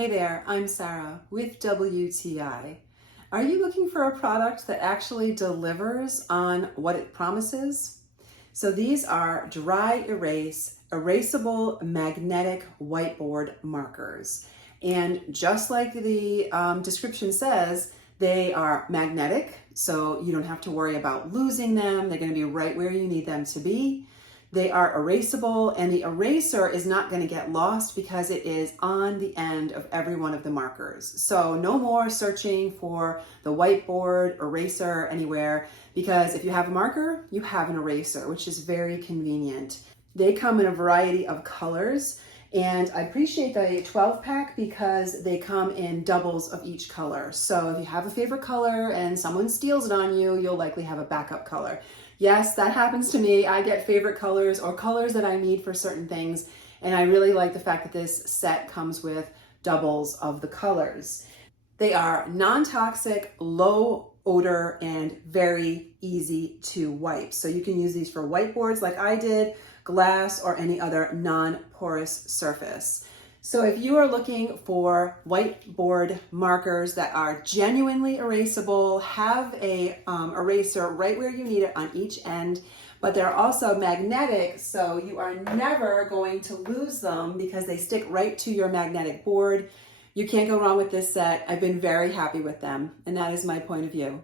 Hey there, I'm Sarah with WTI. Are you looking for a product that actually delivers on what it promises? So these are dry erase, erasable magnetic whiteboard markers. And just like the description says, they are magnetic, so you don't have to worry about losing them. They're going to be right where you need them to be. They are erasable, and the eraser is not going to get lost because it is on the end of every one of the markers. So no more searching for the whiteboard eraser anywhere, because if you have a marker, you have an eraser, which is very convenient. They come in a variety of colors, and I appreciate the 12 pack because they come in doubles of each color. So if you have a favorite color and someone steals it on you, you'll likely have a backup color. Yes, that happens to me. I get favorite colors or colors that I need for certain things. And I really like the fact that this set comes with doubles of the colors. They are non-toxic, low odor, and very easy to wipe. So you can use these for whiteboards like I did, glass, or any other non-porous surface. So if you are looking for whiteboard markers that are genuinely erasable, have a eraser right where you need it on each end, but they're also magnetic, so you are never going to lose them because they stick right to your magnetic board. You can't go wrong with this set. I've been very happy with them, and that is my point of view.